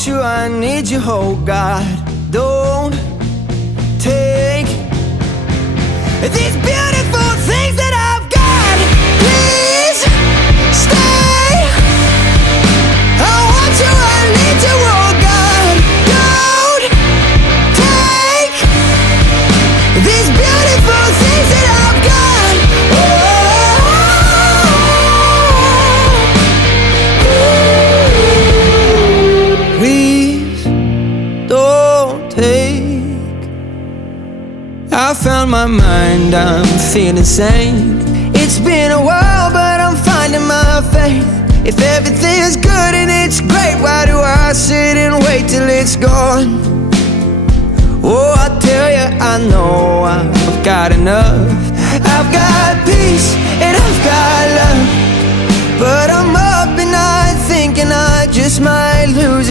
want you, I need you, oh God. Don't take these beautiful things that I've got. Please stay. I want you, I need you, oh God. Don't take these beautiful things that I've got. Please don't take. I found my mind, I'm feeling sane. It's been a while, but I'm finding my faith. If everything's good and it's great, why do I sit and wait till it's gone? Oh, I tell you, I know I've got enough. I've got peace and I've got love, but I'm up and I thinking I just might lose it.